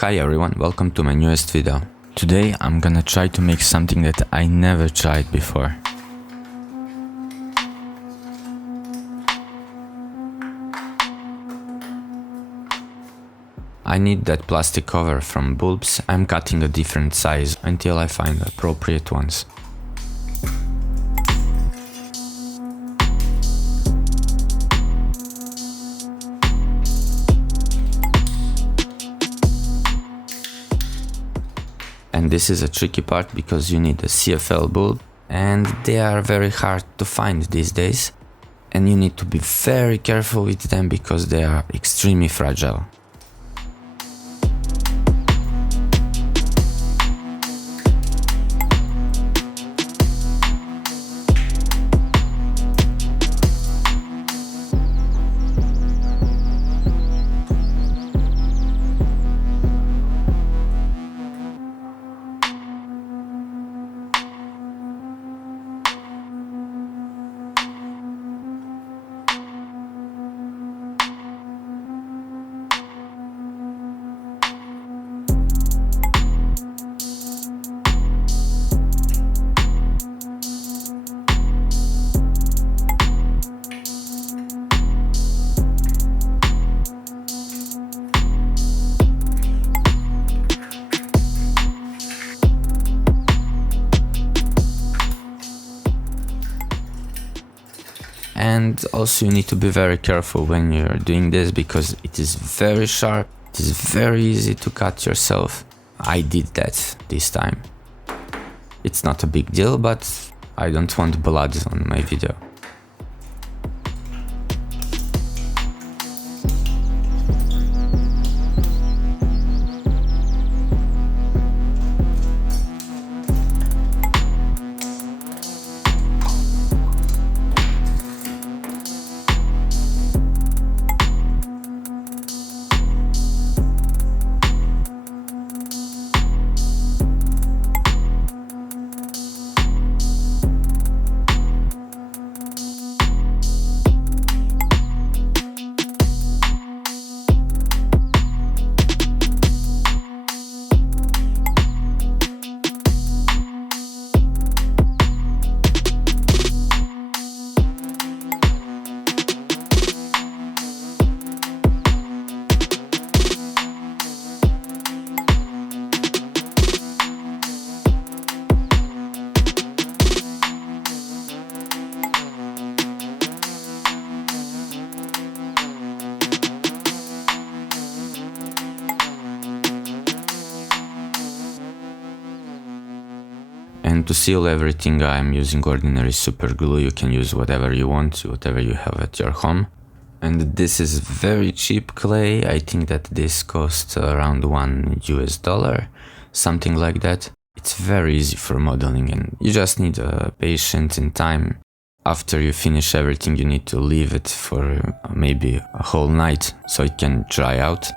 Hi everyone, welcome to my newest video. Today I'm gonna try to make something that I never tried before. I need that plastic cover from bulbs. I'm cutting a different size until I find appropriate ones. And this is a tricky part because you need a CFL bulb and they are very hard to find these days. And you need to be very careful with them because they are extremely fragile. And also you need to be very careful when you're doing this because it is very sharp, it is very easy to cut yourself. I did that this time. It's not a big deal, but I don't want blood on my video. And to seal everything I'm using ordinary super glue. You can use whatever you want, whatever you have at your home. And this is very cheap clay. I think that this costs around $1, something like that. It's very easy for modeling and you just need patience and time. After you finish everything you need to leave it for maybe a whole night so it can dry out.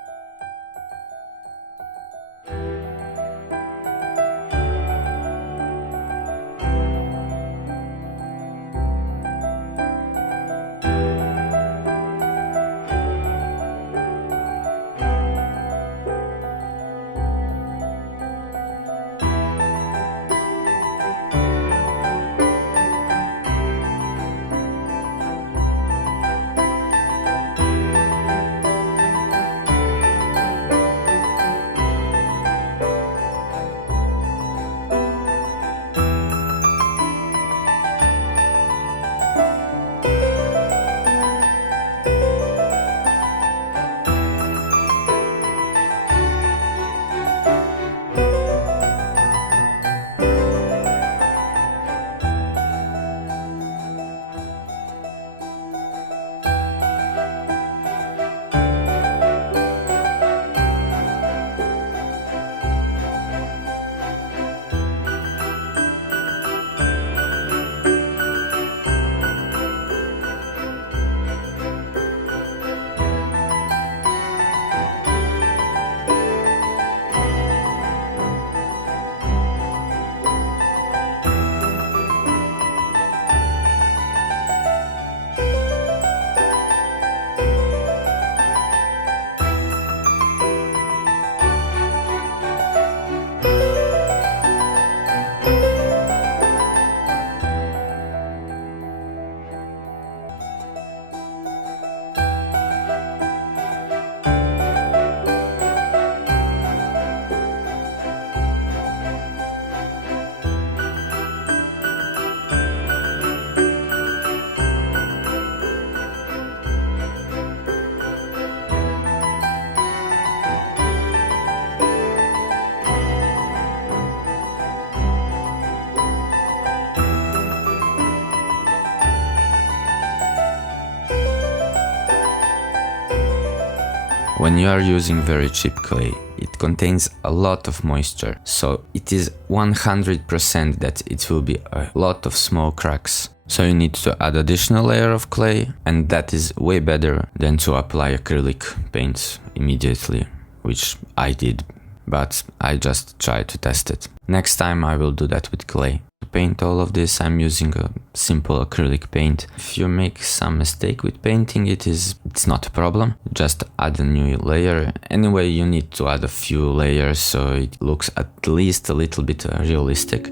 When you are using very cheap clay, it contains a lot of moisture, so it is 100% that it will be a lot of small cracks. So you need to add additional layer of clay, and that is way better than to apply acrylic paint immediately, which I did, but I just tried to test it. Next time I will do that with clay. To paint all of this, I'm using a simple acrylic paint. If you make some mistake with painting, it's not a problem. Just add a new layer. Anyway, you need to add a few layers so it looks at least a little bit realistic.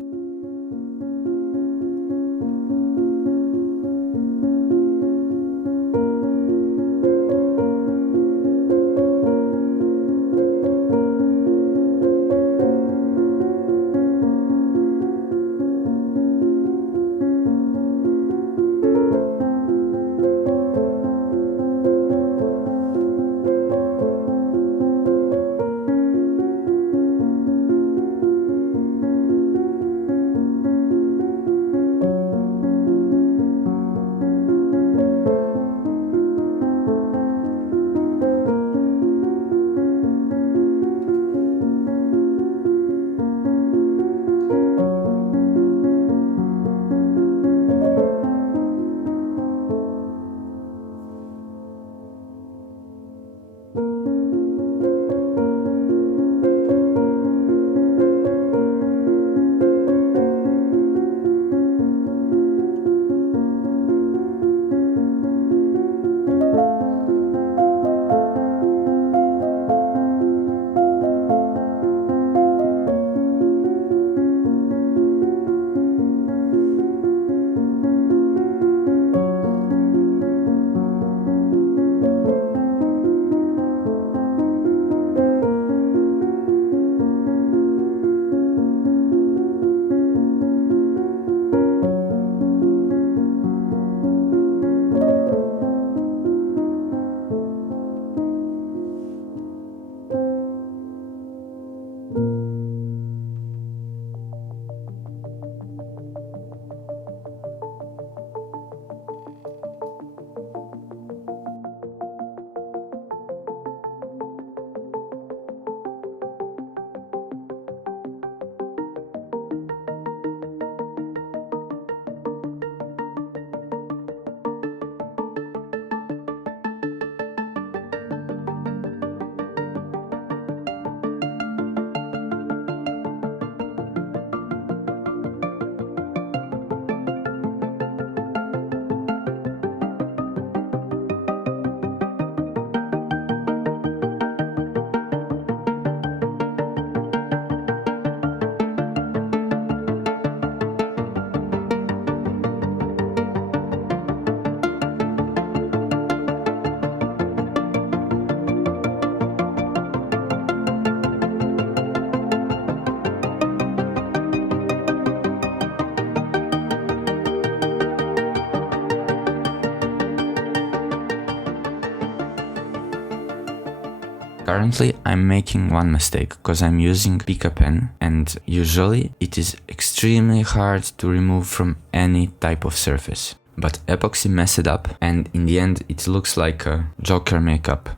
Currently I'm making one mistake because I'm using Pica pen, and usually it is extremely hard to remove from any type of surface. But epoxy messed it up, and in the end it looks like a Joker makeup.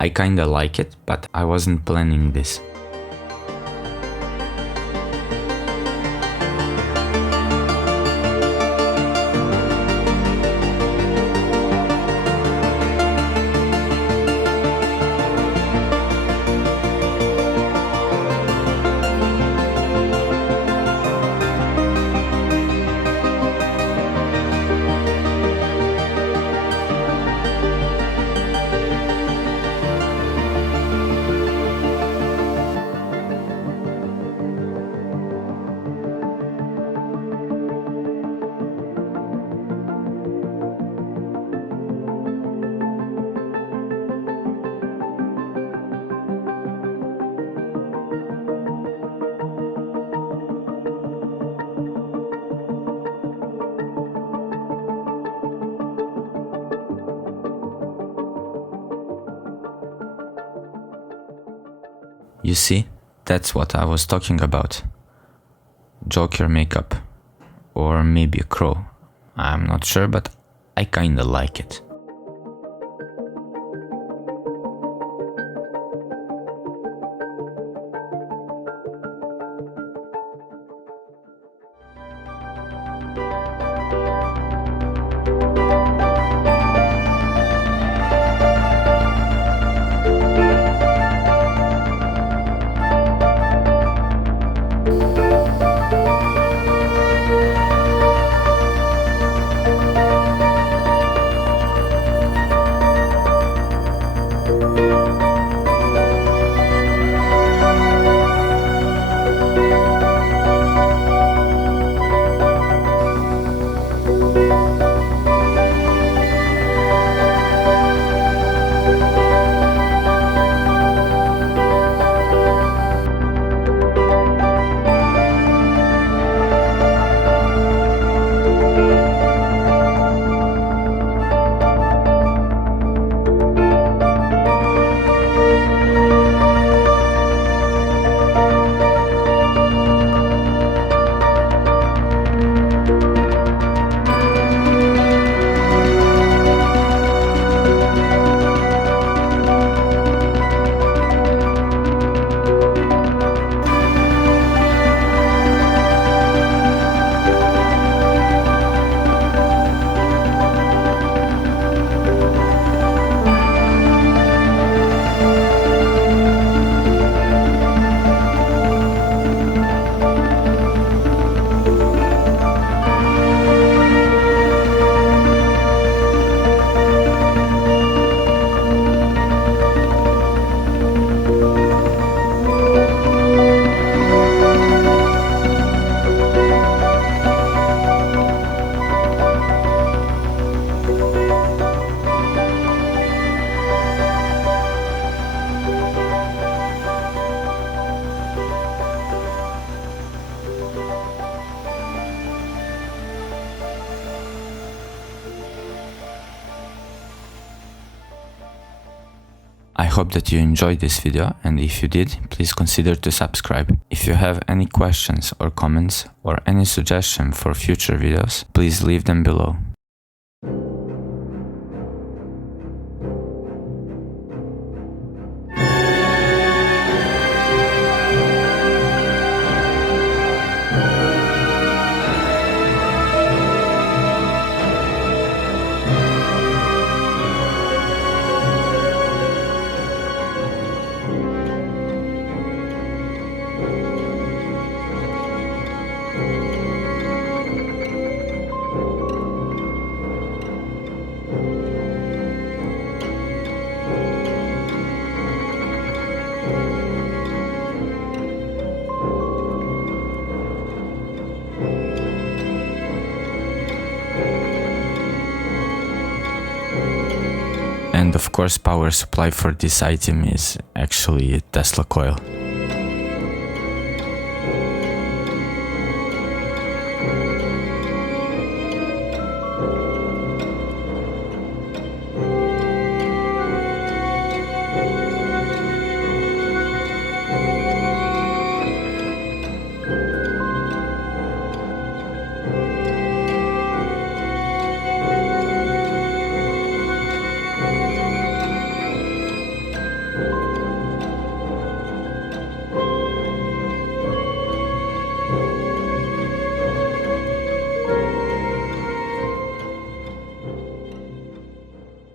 I kinda like it, but I wasn't planning this. You see, that's what I was talking about. Joker makeup. Or maybe a crow. I'm not sure, but I kinda like it. I hope that you enjoyed this video, and if you did, please consider to subscribe. If you have any questions or comments or any suggestion for future videos, please leave them below. And of course, power supply for this item is actually a Tesla coil.